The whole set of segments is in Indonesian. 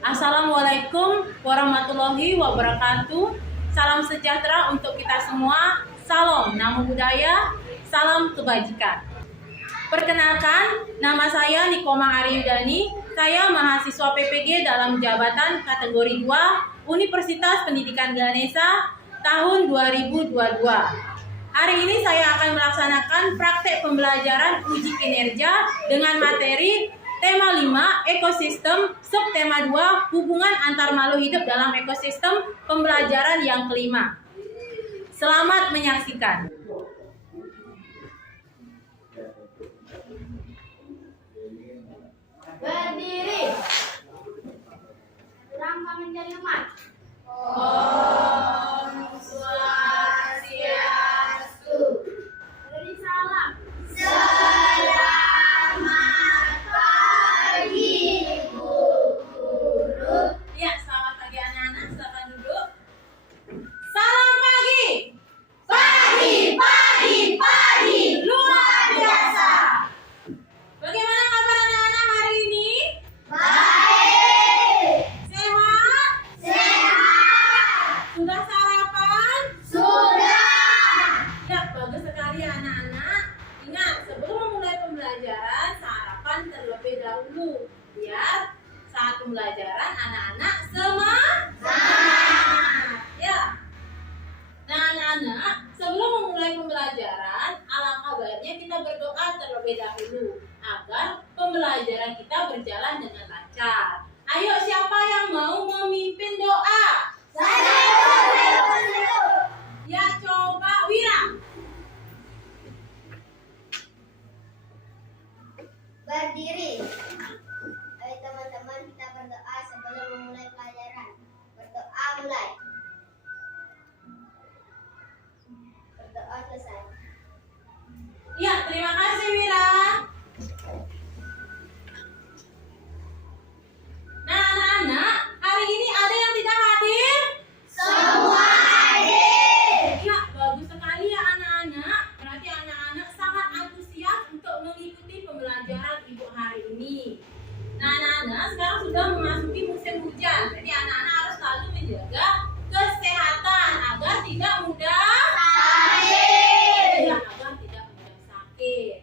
Assalamualaikum warahmatullahi wabarakatuh. Salam sejahtera untuk kita semua. Salam namo budaya, salam kebajikan. Perkenalkan, nama saya Nikoma Aryudani. Saya mahasiswa PPG dalam jabatan kategori 2 Universitas Pendidikan Ganesha tahun 2022. Hari ini saya akan melaksanakan praktek pembelajaran uji kinerja dengan materi tema 5 ekosistem, subtema 2 hubungan antar makhluk hidup dalam ekosistem, pembelajaran yang kelima. Selamat menyaksikan. Berdiri. Rangka menjadi umat. Om Swastiastu. Beri salam. Selamat pagi, Bu Guru. Ya, selamat pagi anak-anak. Silakan duduk. Salam pagi. Pagi, pagi, pagi. Luar biasa. Bagaimana kabar anak-anak hari ini? Baik. Sehat? Sehat. Sudah sarapan? Sudah. Ya, bagus sekali anak-anak. Ingat, sebelum memulai pembelajaran, sarapan terlebih dahulu. Biar saat pembelajaran anak-anak semangat. Ya. Nah, anak-anak, sebelum memulai pembelajaran, alangkah baiknya kita berdoa terlebih dahulu agar pembelajaran kita berjalan dengan lancar. Ayo, siapa yang mau memimpin doa? Saya. Ya, coba Wira. Berdiri. Ayo teman-teman, kita berdoa sebelum memulai pelajaran. Berdoa mulai. Berdoa selesai. Ya, terima kasih Wira. Nah, anak-anak, hari ini ada yang tidak hadir? Semua hadir. Ya, bagus sekali ya anak-anak. Berarti anak-anak sangat antusias untuk mengikuti pembelajaran Ibu hari ini. Nah, anak-anak sekarang sudah memasuki musim hujan. Jadi anak-anak harus selalu menjaga kesehatan agar tidak mudah Sakit. ya, agar tidak mudah sakit.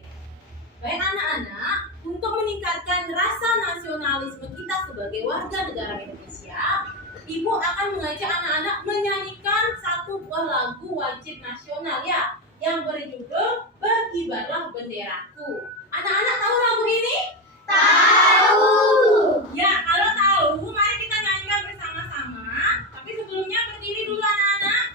Baik anak-anak, untuk meningkatkan rasa nasionalisme kita sebagai warga negara Indonesia, Ibu akan mengajak anak-anak menyanyikan satu buah lagu wajib nasional ya, yang berjudul Berkibarlah Benderaku. Anak-anak tahu lagu ini? Tahu. Ya, kalau tahu, mari kita nyanyikan bersama-sama. Tapi sebelumnya berdiri dulu anak-anak.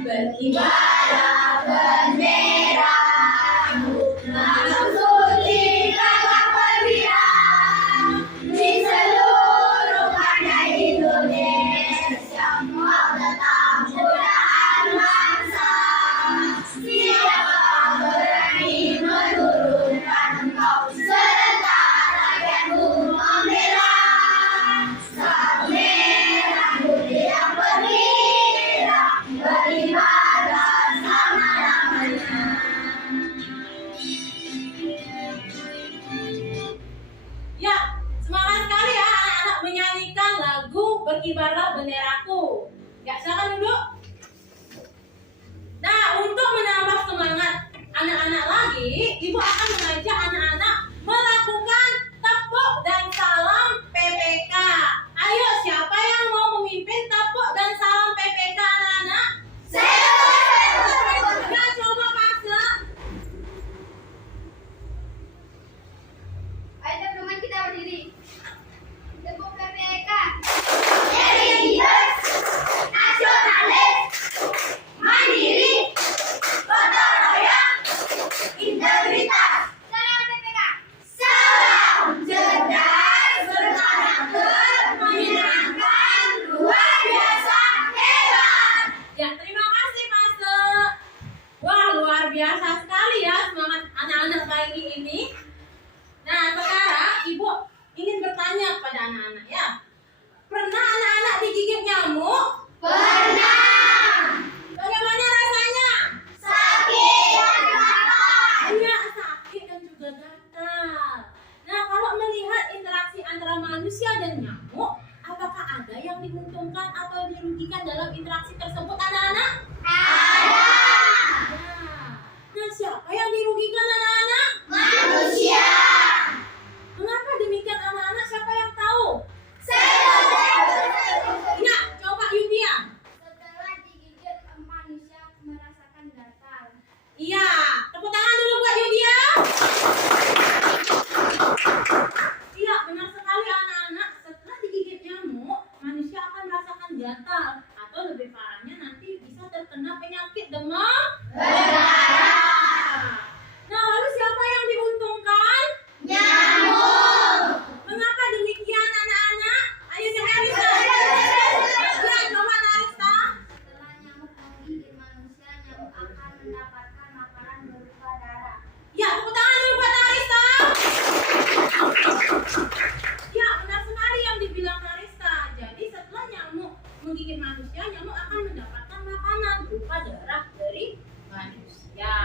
Berkibarlah benderamu, mengikuti gagak perwira di seluruh tanah Indonesia. Kau tetap muraan bangsa, siapa berani menurunkan engkau, serta rakyatmu membela. Sang merah putih yang berkilau, berkibarlah luar biasa sekali ya semangat anak-anak pagi ini. Nah, sekarang Ibu ingin bertanya kepada anak-anak ya. Pernah anak-anak digigit nyamuk? Pernah. Bagaimana rasanya? Sakit. Iya, sakit dan juga gatal. Nah, kalau melihat interaksi antara manusia dan nyamuk, apakah ada yang diuntungkan atau dirugikan dalam interaksi tersebut anak-anak? Ada. Nah, siapa yang dirugikan anak-anak? Manusia. Mengapa demikian anak-anak? Siapa yang tahu? Ya, coba Yudia. Setelah digigit manusia merasakan gatal. Iya, tepuk tangan dulu buat Yudia. Iya, benar sekali anak-anak. Setelah digigit nyamuk, manusia akan merasakan gatal atau lebih parahnya nanti bisa terkena penyakit demam berdarah. Nah, lalu siapa yang diuntungkan? Nyamuk. Mengapa demikian anak-anak? Ayo siapa yang bisa? Ya, coba Narista. Setelah nyamuk menggigit manusia, nyamuk akan mendapatkan makanan berupa darah. Ya, tepuk tangan dulu buat Narista. Ya, benar sekali yang dibilang Narista. Jadi setelah nyamuk menggigit manusia, nyamuk akan mendapatkan makanan berupa darah dari manusia.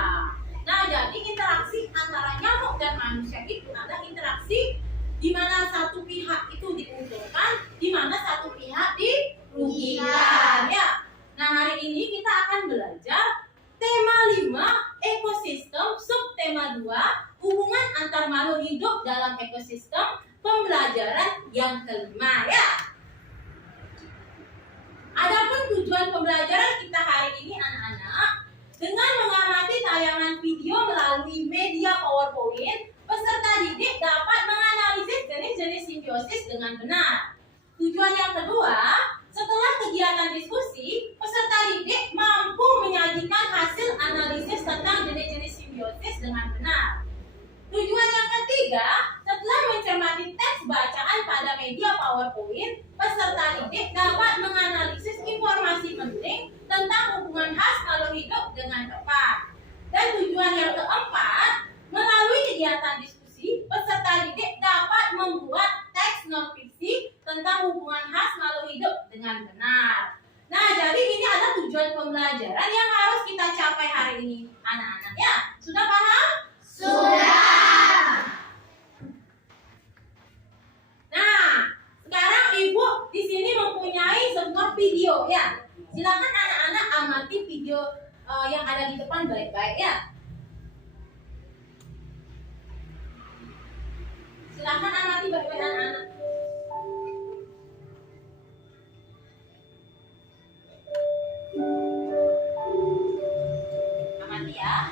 Nah, jadi interaksi antara nyamuk dan manusia itu adalah interaksi di mana satu pihak itu diuntungkan, di mana satu pihak dirugikan. Ya. Nah, hari ini kita akan belajar tema 5 ekosistem, subtema 2 hubungan antar makhluk hidup dalam ekosistem, pembelajaran yang kelima ya. Adapun tujuan pembelajaran kita hari ini anak-anak, dengan mengamati tayangan video melalui media PowerPoint, peserta didik dapat menganalisis jenis-jenis simbiosis dengan benar. Tujuan yang kedua, setelah kegiatan diskusi, peserta didik mampu menyajikan hasil analisis tentang jenis-jenis simbiosis dengan benar. Tujuan yang ketiga, setelah mencermati teks bacaan pada media PowerPoint, peserta didik dapat menganalisis informasi penting tentang hubungan khas makhluk hidup dengan tepat. Dan tujuan yang keempat, melalui kegiatan diskusi, peserta didik dapat membuat teks non-fiksi tentang hubungan khas makhluk hidup dengan benar. Nah, jadi ini adalah tujuan pembelajaran yang harus kita capai hari ini, anak-anak ya. Sudah paham? Sudah. Nah, sekarang Ibu di sini mempunyai sebuah video ya. Silakan anak-anak amati video yang ada di depan baik-baik ya. Silakan amati baik-baik anak-anak. Amati ya.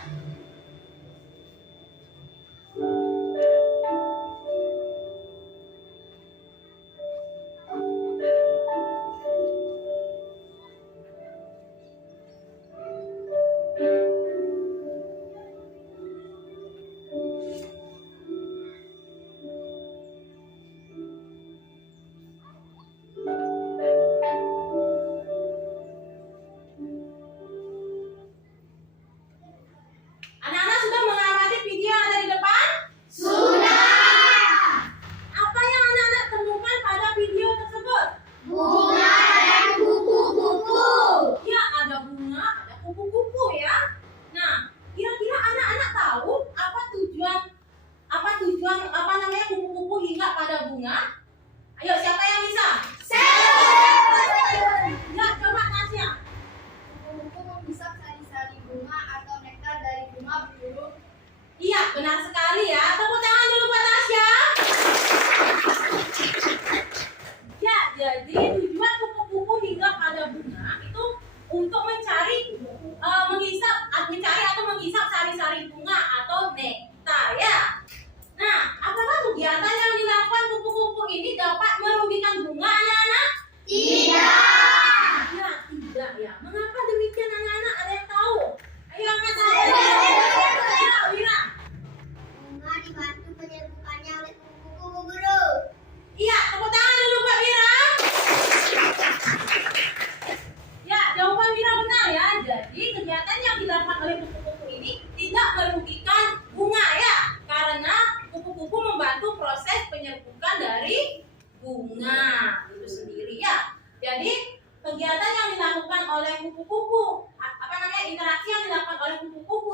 Anak-anak sudah mengamati video yang ada di depan? Sudah. Apa yang anak-anak temukan pada video tersebut? Bunga dan kupu-kupu. Ya, ada bunga, ada kupu-kupu ya. Nah, kira-kira anak-anak tahu apa tujuan kupu-kupu hingga pada bunga? Ayo, siapa yang bisa? Ya, coba Tasya. Kupu-kupu menghisap sari-sari bunga atau nektar dari bunga berbulu. Iya, benar sekali ya. Tepuk tangan dulu buat Tasya. Ya, jadi tujuan kupu-kupu hingga pada bunga itu untuk mencari atau menghisap sari-sari bunga atau nektar ya. Nah, apakah kegiatan yang dilakukan kupu-kupu ini dapat merugikan bunga anak-anak? Tidak. Ya, tidak ya. Mengapa demikian anak-anak? Ada yang tahu? Ayo angkat tangan. Ya, Wira. Bunga dibantu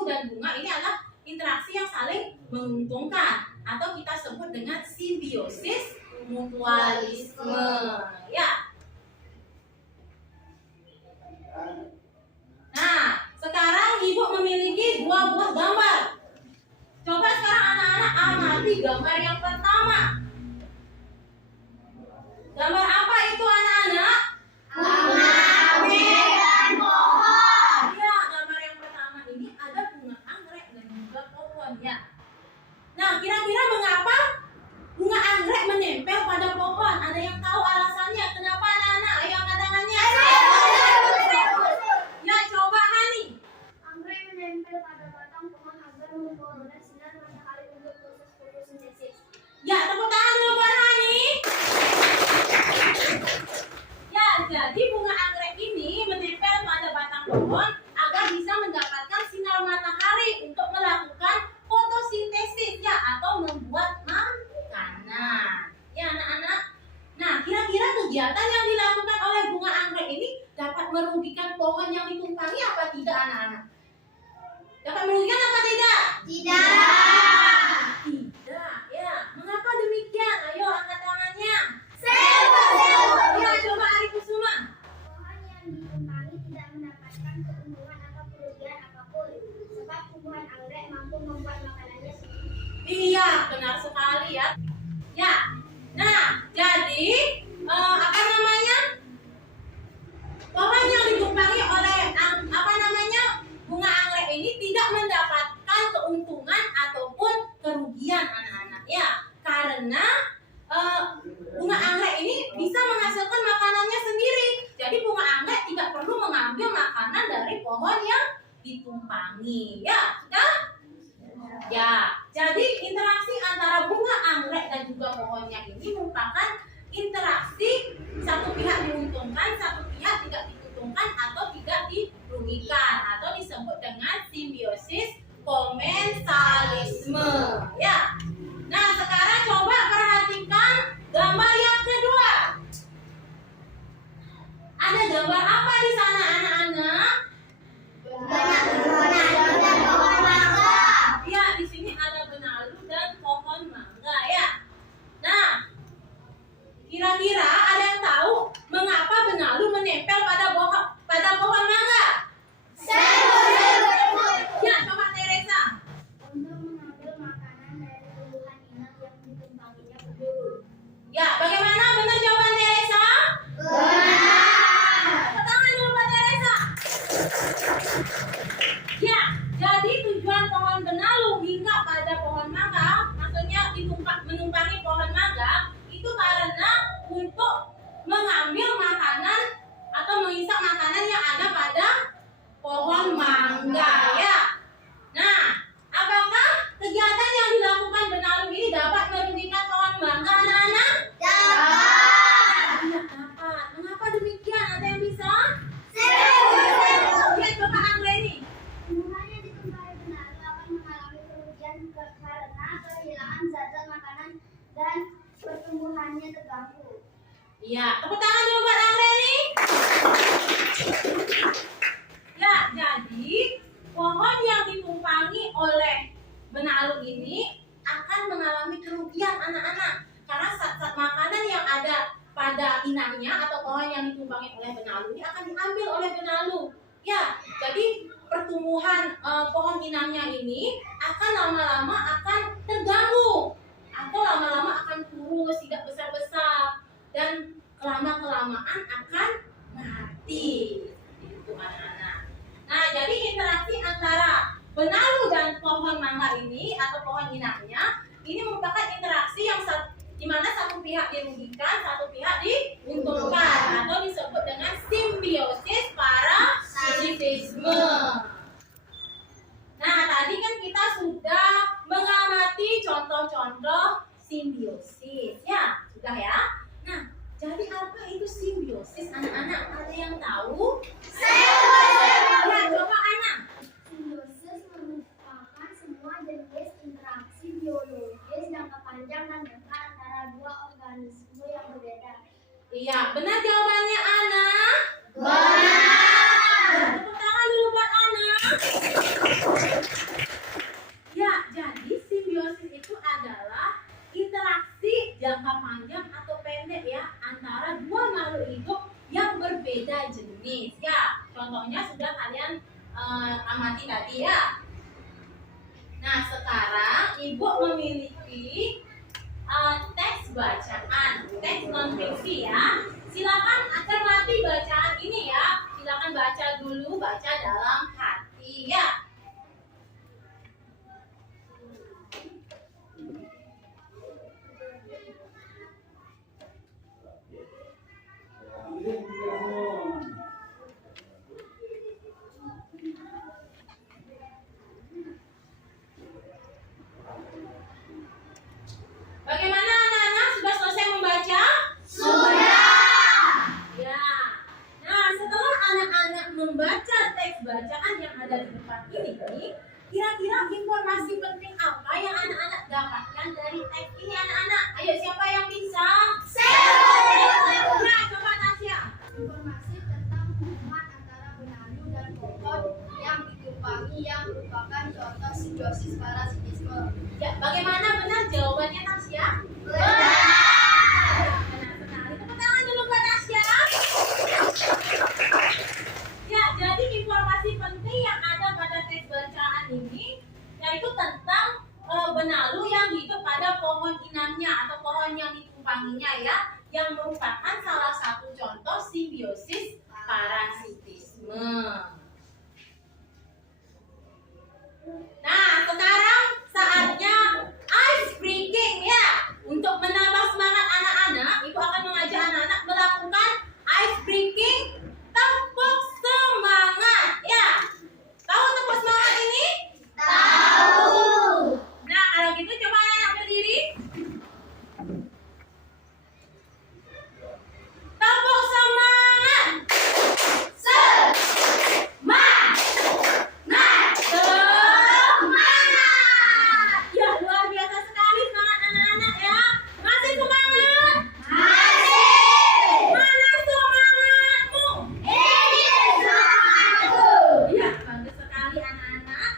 dan bunga ini adalah interaksi yang saling menguntungkan atau kita sebut dengan simbiosis mutualisme. Ya. Nah, sekarang Ibu memiliki 2 buah gambar. Coba sekarang anak-anak amati gambar yang pertama. Gambar apa itu anak-anak? Anggrek dan pohon. Ya, gambar yang pertama ini ada bunga anggrek dan juga pohon ya. Nah, kira-kira mengapa bunga anggrek menempel pada pohon? Ada yang tahu alasannya? Kenapa anak-anak? Ayo angkat tangannya. Ya, coba Hani. Anggrek menempel pada batang pohon agar memperoleh sinar matahari untuk proses fotosintesis. Ya, tepuk tangan dulu buat Hani. Ya, jadi bunga anggrek ini menempel pada batang pohon agar bisa mendapatkan sinar matahari untuk melakukan fotosintesis ya atau membuat makanan. Ya, anak-anak. Nah, kira-kira kegiatan yang dilakukan oleh bunga anggrek ini dapat merugikan pohon yang ditumpangi apa tidak, anak-anak? Dapat merugikan apa tidak? Tidak. Tidak, ya. Mengapa demikian? Ayo angkat tangannya. Sewa. Ya, coba Ari Kusuma. Pohon yang ditumpangi tidak mendapatkan keuntungan atau kerugian apapun, sebab tumbuhan anggrek mampu membuat makanannya sendiri. Iya, benar sekali ya. Ya. Nah, jadi apa namanya? Pohon yang ditumpangi oleh bunga anggrek ini tidak mendapatkan keuntungan ataupun kerugian anak-anak ya. Karena bunga anggrek ini bisa menghasilkan makanannya sendiri. Jadi bunga anggrek tidak perlu mengambil makanan dari pohon yang ditumpangi. Ya, sudah? Ya, jadi interaksi antara bunga anggrek dan juga pohonnya ini merupakan interaksi satu pihak diuntungkan, satu pihak tidak diuntungkan atau tidak dirugikan atau disebut dengan simbiosis komensalisme. Ya. Nah, sekarang coba perhatikan gambar yang kedua. Ada gambar apa di sana anak-anak? Banyak benalu dan pohon mangga. Ya, di sini ada benalu dan pohon mangga ya. Nah, kira-kira ada yang tahu mengapa benalu menempel pada pohon mangga? Ya, coba Teresa. Untuk mengambil makanan dari tumbuhan inang yang ditumpanginya ke guru. Ya, bagaimana benar jawaban Teresa? Tepuk tangan dulu buat Teresa. Ya, jadi tujuan pohon benalu hingga pada pohon mangga, maksudnya menumpangi pohon mangga, itu karena untuk mengambil makanan atau menghisap makanan yang ada pada pohon mangga ya. Nah, apakah kegiatan yang dilakukan benalu ini dapat merugikan pohon mangga anak-anak? Dapat. Tidak dapat. Mengapa demikian? Ada yang bisa? Ya, coba Anggreni. Tumbuhan yang ditumpangi benalu akan mengalami kerugian karena kehilangan zat-zat makanan dan pertumbuhannya terganggu. Iya, tepuk tangan dulu buat Anggreni. Ya, jadi pohon yang ditumpangi oleh benalu ini akan mengalami kerugian anak-anak karena zat-zat makanan yang ada pada inangnya atau pohon yang ditumpangi oleh benalu ini akan diambil oleh benalu. Ya, jadi pertumbuhan pohon inangnya ini akan lama-lama akan terganggu atau lama-lama akan kurus, tidak besar-besar dan kelama-kelamaan akan mati. Itu anak-anak. Nah, jadi interaksi antara benalu dan pohon mangga ini atau pohon inangnya ini merupakan interaksi yang di mana satu pihak dirugikan, satu pihak diuntungkan atau disebut dengan simbiosis parasitisme. Nah, tadi kan kita sudah mengamati contoh-contoh simbiosis, ya, sudah ya. Nah, jadi apa itu simbiosis, anak-anak? Ada yang tahu? Ya, coba anak. Simbiosis merupakan semua jenis interaksi biologis jangka panjang dan jangka antara dua organisme yang berbeda. Iya, benar jawabannya anak. Benar. Tepuk tangan dulu buat anak. ya. Nah, sekarang Ibu memiliki teks bacaan, teks non-fiksi ya. Silakan cermati bacaan ini ya. Silakan baca dulu, baca dalam hati ya. Bagaimana anak-anak, sudah selesai membaca? Sudah. Ya. Nah, setelah anak-anak membaca teks bacaan yang ada di depan ini, kira-kira informasi penting apa yang anak-anak dapatkan dari teks ini anak-anak? Ayo, siapa yang bisa? Nah, coba Tasya. Informasi tentang hubungan antara benalu dan pohon yang ditumpangi yang merupakan contoh simbiosis parasitisme. Ya, bagaimana benar jawabannya Tasya? Benar. Benar sekali. Tepuk tangan dulu buat Tasya. Ya, jadi informasi penting yang ada pada teks bacaan ini yaitu tentang benalu yang hidup pada pohon inangnya atau pohon yang ditumpanginya ya, yang merupakan salah satu contoh simbiosis parasitisme. Nah, sekarang saatnya ice breaking ya. Untuk menambah semangat anak-anak, Ibu akan mengajak anak-anak melakukan ice breaking tepuk semangat ya. Tahu tepuk semangat ini? Tahu. Nah, kalau gitu coba anak-anak berdiri. Tepuk semangat. Semangat. Semangat. Ya, luar biasa sekali semangat anak-anak ya. Masih semangat? Masih. Mana semangatmu? Ini semangatku. Iya, bagus sekali anak-anak.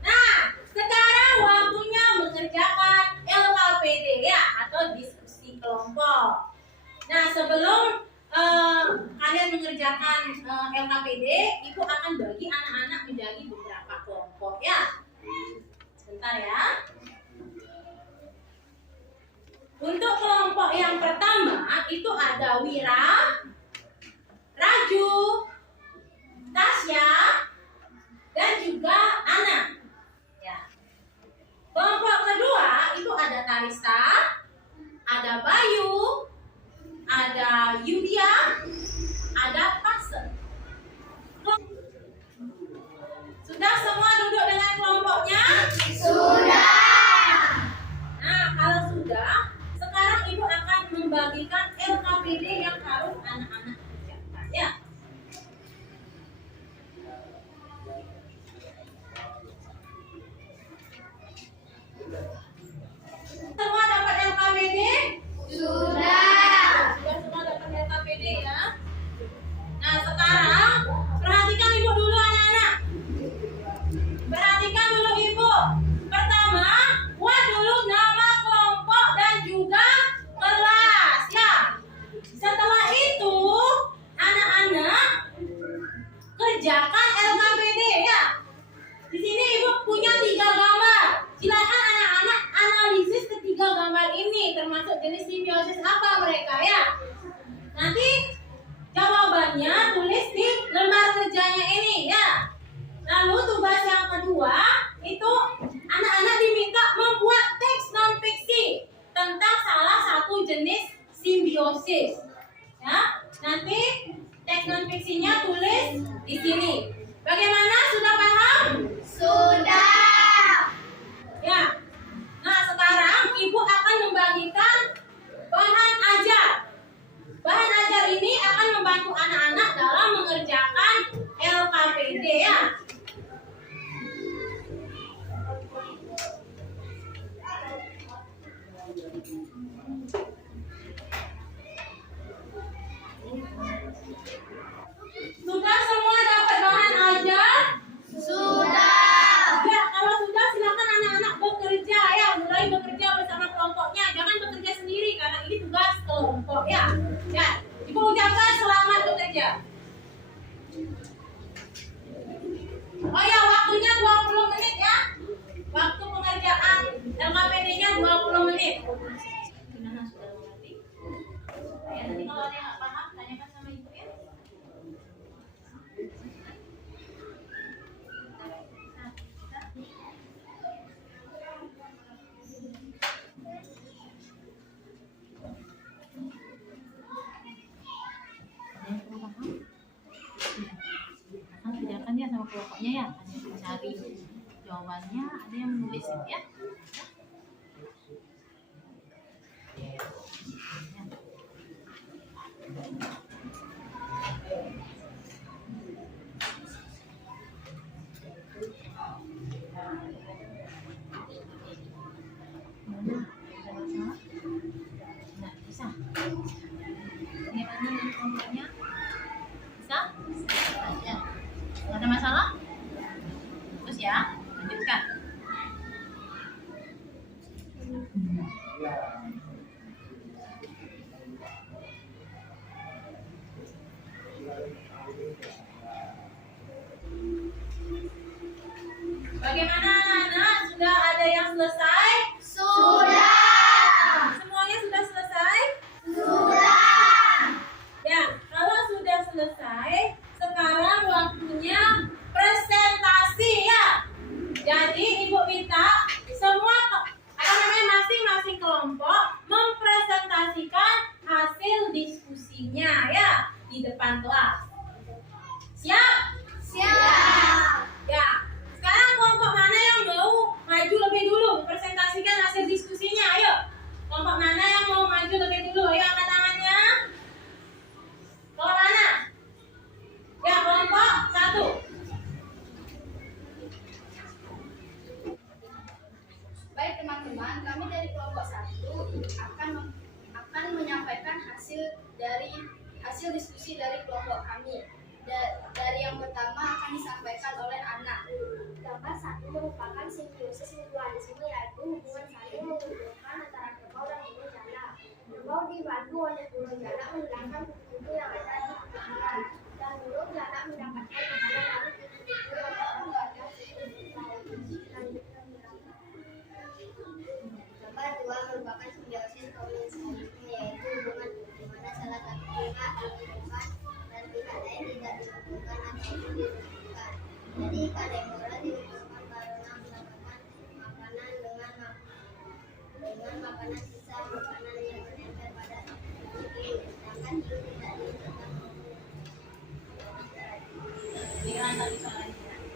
Nah, sekarang waktunya mengerjakan LKPD ya, atau diskusi kelompok. Nah, sebelum kalian mengerjakan LKPD, Ibu akan bagi anak-anak menjadi beberapa kelompok ya. Sebentar ya. Untuk kelompok yang pertama itu ada Wira, Raju, Tasya, dan juga Ana. Ya. Kelompok kedua itu ada Tarista, ada Bayu, ada Yudia, ada Pasel. Sudah semua duduk dengan kelompoknya? Sudah. Nah, kalau sudah, sekarang Ibu akan membagikan LKPD yang harus anak-anak kerjakan ya. Semua dapat LKPD? Sudah. Sudah semua dapat LKPD ya. Nah, sekarang perhatikan Ibu dulu anak-anak. Perhatikan dulu Ibu. Pertama, buat dulu nama kelompok dan juga kelas ya. Setelah itu, anak-anak kerjakan LKPD ya. Di sini Ibu punya 3 gambar. Silakan anak-anak analisis ketiga gambar ini, termasuk jenis simbiosis apa mereka ya. Nanti jawabannya tulis di lembar kerjanya ini ya. Lalu tugas yang kedua itu anak-anak diminta membuat teks non-fiksi tentang salah satu jenis simbiosis. Ya, nanti teks non-fiksinya tulis di sini. Bagaimana? Sudah paham? Sudah. Ya. Nah, sekarang Ibu akan membagikan bahan ajar. Bahan ajar ini akan membantu anak-anak dalam mengerjakan LKPD ya. kelompoknya ya, ada yang mencari jawabannya, ada yang menulis ya. Nah, bisa. Bagaimana dengan kelompoknya? Bisa? Ya. Nggak ada masalah? Terus ya, lanjutkan. Bagaimana anak-anak? Sudah ada yang selesai? Sudah. Semuanya sudah selesai? Sudah. Ya, kalau sudah selesai, sekarang waktunya presentasi ya. Jadi Ibu minta semua masing-masing kelompok mempresentasikan hasil diskusinya ya di depan kelas. Siap? Siap. Ya. Sekarang kelompok mana yang mau maju lebih dulu mempresentasikan hasil diskusinya? Ayo. Kelompok mana yang mau maju lebih dulu? Ayo angkat tangannya. Kelompok mana? Ya, kelompok 1. Baik teman-teman, kami dari kelompok 1 akan menyampaikan hasil diskusi dari kelompok kami. Dari yang pertama akan disampaikan oleh Ana. Gambar 1 merupakan simbiosis mutualisme, yaitu hubungan saling menguntungkan antara kerbau dan burung jala. Kerbau dibantu oleh burung jala menghilangkan kutu-kutu yang ada di giginya, dan burung jala mendapatkan makanan dari kutu-kutu yang ada Gambar 2 merupakan simbiosis komunisme, yaitu hubungan di mana salah satu pihak diuntungkan dan pihak lain tidak diuntungkan ataupun dirugikan. Jadi Kadepora diuntungkan karena mendapatkan makanan dengan makanan sisa makanan yang menempel pada gigi, sedangkan hiu tidak diuntungkan.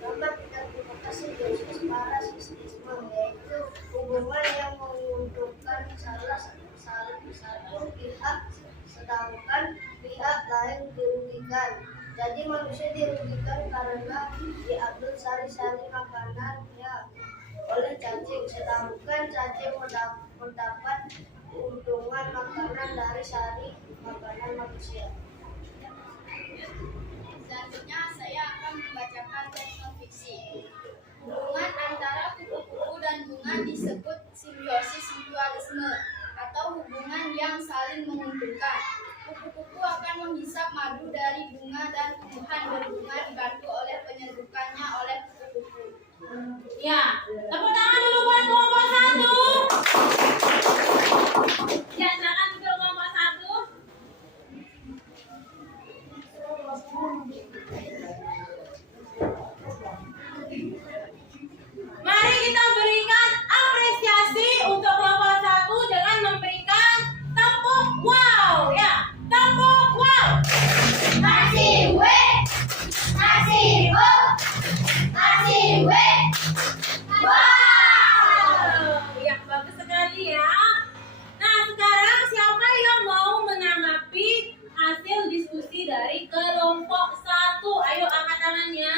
Gambar 3 merupakan simbiosis parasitisme, yaitu hubungan yang menguntungkan salah satu pihak sedangkan pihak lain dirugikan. Jadi manusia dirugikan karena diambil sari-sari makanannya oleh cacing, sedangkan cacing mendapat keuntungan makanan dari sari makanan manusia. Selanjutnya saya akan membacakan teks non-fiksi. Hubungan antara kupu-kupu dan bunga disebut simbiosis mutualisme atau hubungan yang saling menguntungkan. Kupu-kupu akan menghisap madu dari bunga dan tumbuhan berbunga dibantu oleh penyerbukannya oleh kupu-kupu. Ya, tepuk tangan dulu buat kelompok 1. Ya, silakan untuk kelompok 1. Mari kita berikan apresiasi untuk kelompok 1 dengan memberikan tepuk wow ya. Tepuk wow. Kasih we. Kasih ho. Kasih we. Wow. Ya, bagus sekali ya. Nah, sekarang siapa yang mau menanggapi hasil diskusi dari kelompok 1? Ayo angkat tangannya.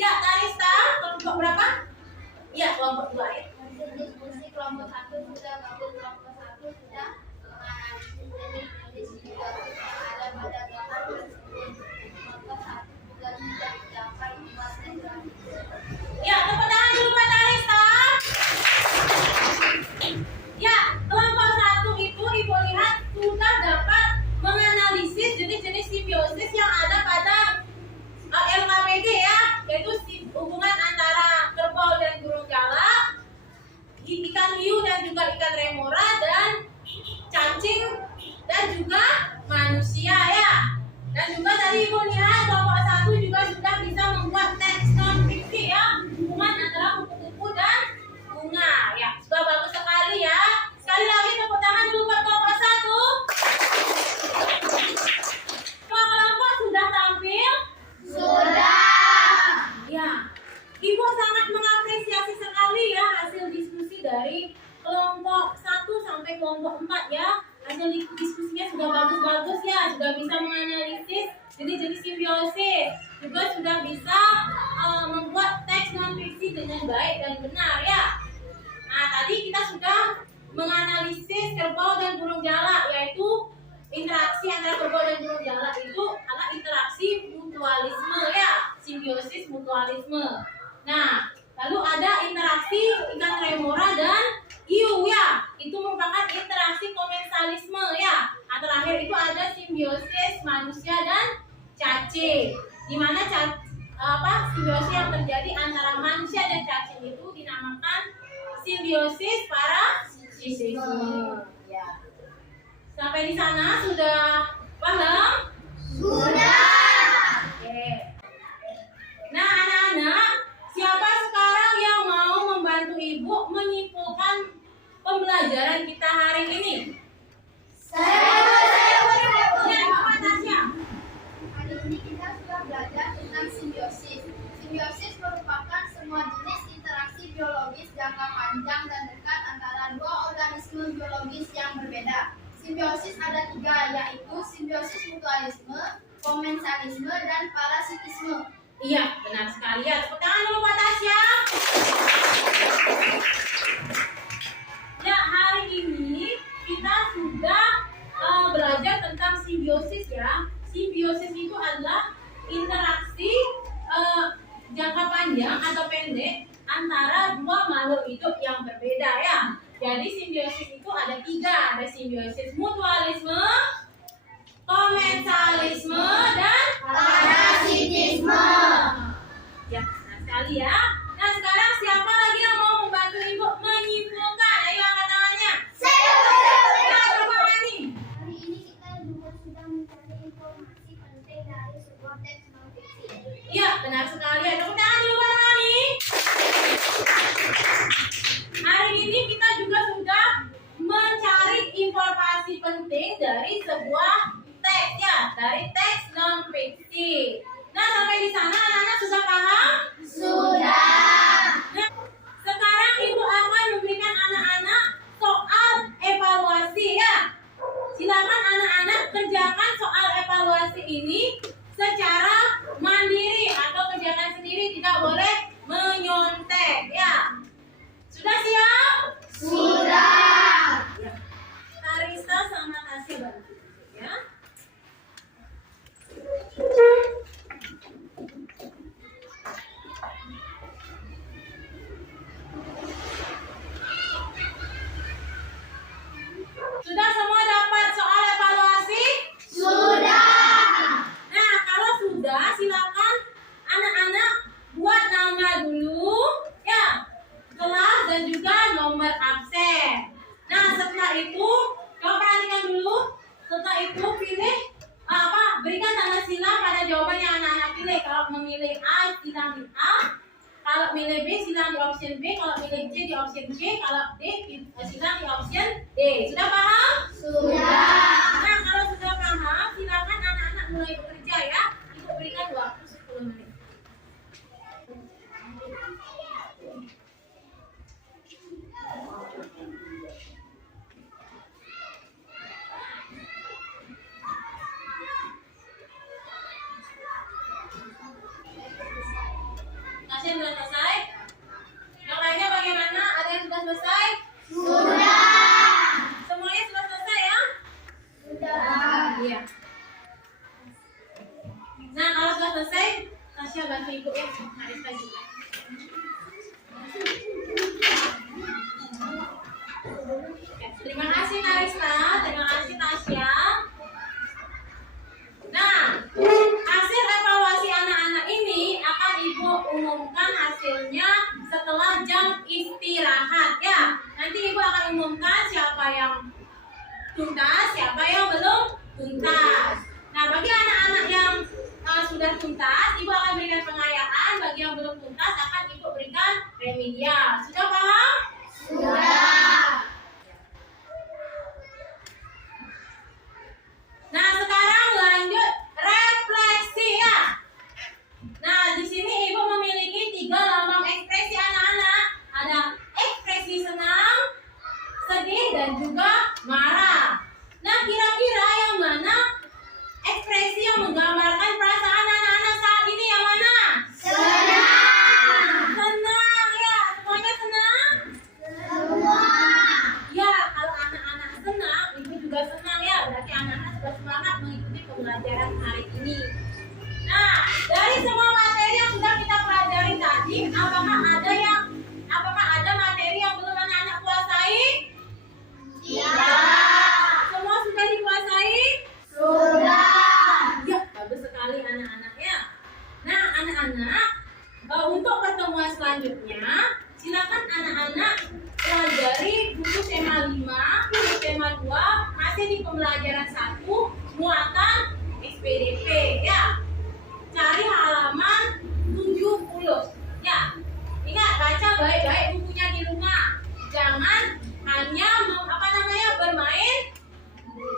Ya, Tarista, kelompok berapa? Ya, kelompok 2 ya. Hasil diskusi kelompok 1 sudah bagus, kelompok 1 sudah menganalisis dari kondisi yang ada pada gambar tersebut. Kelompok 1 juga sudah mencapai 4 Ya, tepuk tangan sangat mengapresiasi sekali ya hasil diskusi dari kelompok 1 sampai kelompok 4 ya. Hasil diskusinya sudah bagus-bagus ya, sudah bisa menganalisis jenis-jenis simbiosis, juga sudah bisa membuat teks non fiksi dengan baik dan benar ya. Nah, tadi kita sudah menganalisis kerbau dan burung jalak, yaitu interaksi antara kerbau dan burung jalak itu adalah interaksi mutualisme ya, simbiosis mutualisme. Nah, lalu ada interaksi ikan remora dan hiu ya, itu merupakan interaksi komensalisme ya. Nah, terakhir itu ada simbiosis manusia dan cacing, di mana simbiosis yang terjadi antara manusia dan cacing itu dinamakan simbiosis parasitisme. Ya. Sampai di sana sudah paham? Sudah. Oke. Nah, anak-anak, siapa sekarang yang mau membantu ibu menyimpulkan pembelajaran kita hari ini? Saya. Ya, Pak Tasya. Hari ini kita sudah belajar tentang simbiosis. Simbiosis merupakan semua jenis interaksi biologis jangka panjang dan dekat antara dua organisme biologis yang berbeda. Simbiosis ada 3, yaitu simbiosis mutualisme, komensalisme, dan parasitisme. Iya, benar sekali ya. Tepuk tangan dulu Pak Tasya. Ya, hari ini kita sudah belajar tentang simbiosis ya. Simbiosis itu adalah interaksi jangka panjang atau pendek antara dua makhluk hidup yang berbeda ya. Jadi simbiosis itu ada 3, ada simbiosis mutualisme, komensalisme, dan Parasitisme. ya, benar sekali ya. Nah, sekarang siapa lagi yang mau membantu ibu menyimpulkan? Ayo angkat tangannya. Saya. Ya, coba Ani. Hari ini kita juga sudah mencari informasi penting dari sebuah teks non fiksi. Iya, benar sekali ya. Tepuk tangan dulu Pak Ani. Hari ini kita juga sudah mencari informasi penting dari sebuah teks ya, dari teks non fiksi. Nah, sampai di sana anak-anak sudah paham? Sudah. Nah, sekarang ibu akan memberikan anak-anak soal evaluasi ya. Silakan anak-anak kerjakan soal evaluasi ini secara mandiri atau kerjakan sendiri, tidak boleh menyontek ya. Sudah siap? Sudah. Ya. Karisa sama Tasya bantu ya. Sudah semua dapat soal evaluasi? Sudah. Nah, kalau sudah, silakan anak-anak buat nama dulu, ya, kelas dan juga nomor absen. Nah, setelah itu, coba perhatikan dulu. Setelah itu pilih berikan tanda silang pada jawaban yang anak-anak pilih. Kalau memilih A, silang di A. Kalau milih B, silang di option B. Kalau milih C, di option C. Kalau D, silang di option D. Sudah paham? Sudah. Nah, kalau sudah paham, silakan anak-anak mulai bekerja ya. Ibu berikan waktu 10 menit. Tasya sudah selesai? Yang lainnya bagaimana? Ada yang sudah selesai? Sudah. Semuanya sudah selesai ya? Sudah. Iya. Nah, kalau sudah selesai, Tasya bantu ibu ya. Arista juga. Ya, terima kasih Arista, terima kasih Tasya. Nah, hasil evaluasi anak-anak ini akan ibu umumkan hasilnya setelah jam istirahat ya. Nanti ibu akan umumkan siapa yang tuntas, siapa yang belum tuntas. Nah, bagi anak-anak yang sudah tuntas, ibu akan berikan pengayaan. Bagi yang belum tuntas, akan ibu berikan remedial. Sudah paham? Sudah. Nah, sekarang lanjut refleksi ya. Nah, di sini ibu memiliki 3 lambang ekspresi selanjutnya, silakan anak-anak pelajari buku tema 5, buku tema 2, masih di pembelajaran 1, muatan SPDP ya. Cari halaman 70 ya. Ingat, baca baik-baik bukunya di rumah. Jangan hanya bermain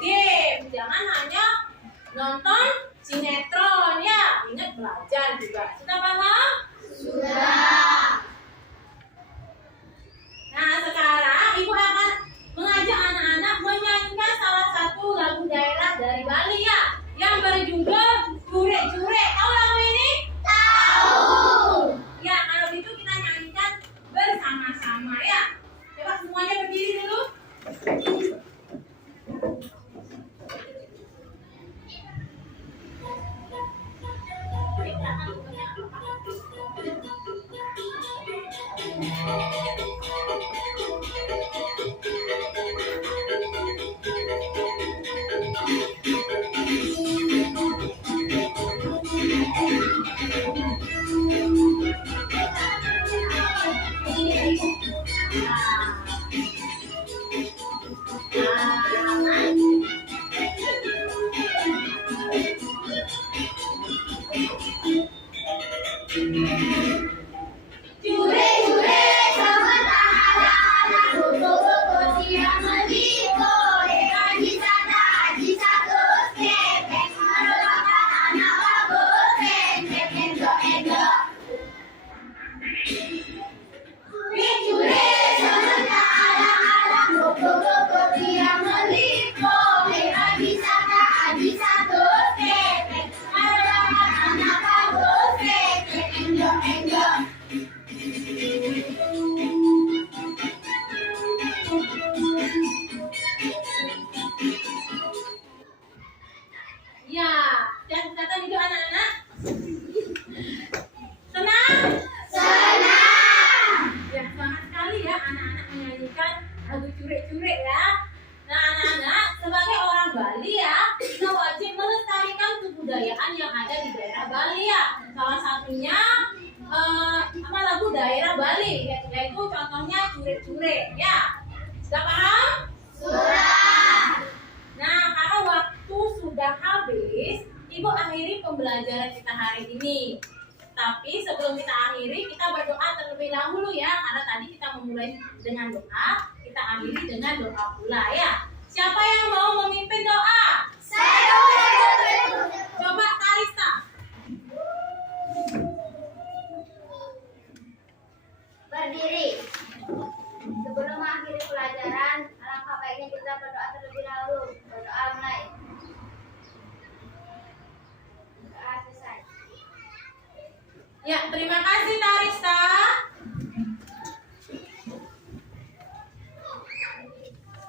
game. Jangan hanya nonton sinetron ya. Ingat belajar juga. Sudah paham? Sudah. Nah, sekarang Ibu akan mengajak anak-anak menyanyikan salah satu lagu daerah dari Bali ya, yang berjudul Curek-Curek. Tahu lagu ini? Tahu. Ya, kalau gitu kita nyanyikan bersama-sama ya. Coba semuanya berdiri dulu. Curek-curek sebentar anak-anak kupu-kupu siang meliko. Haji terus kepek merupakan anak bagus. Kepek enggok-enggok. Curek-curek sebentar anak-anak kupu-kupu siang meliko. Haji terus kepek merupakan anak bagus. Kepek enggok-enggok. Ya, catatan itu anak-anak. Senang? Senang. Ya, semangat sekali ya anak-anak menyanyikan lagu curek-curek ya. Nah, anak-anak, sebagai orang Bali ya, kita wajib melestarikan kebudayaan yang ada di daerah Bali ya. Salah satunya lagu daerah Bali, yaitu contohnya curek-curek ya. Sudah paham? Sudah. Nah, karena waktu sudah habis, Ibu akhiri pembelajaran kita hari ini. Tapi sebelum kita akhiri, kita berdoa terlebih dahulu ya. Karena tadi kita memulai dengan doa, kita akhiri dengan doa pula ya. Siapa yang mau memimpin doa? Saya Coba Tarista. Berdiri. Sebelum mengakhiri pelajaran, alangkah baiknya kita berdoa terlebih dahulu. Berdoa mulai. Doa selesai. Ya, terima kasih Tarista.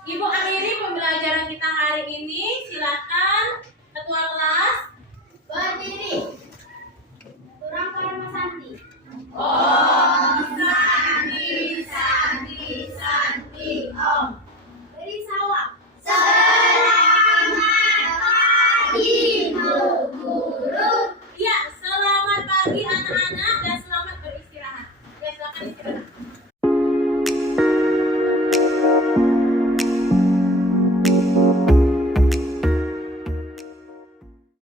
Ibu akhiri pembelajaran kita hari ini. Silakan ketua kelas. Berdiri. Turang Karma Santi. Om Santi Santi Santi Om. Beri sawah. Selamat pagi, Bu Guru. Ya, selamat pagi anak-anak dan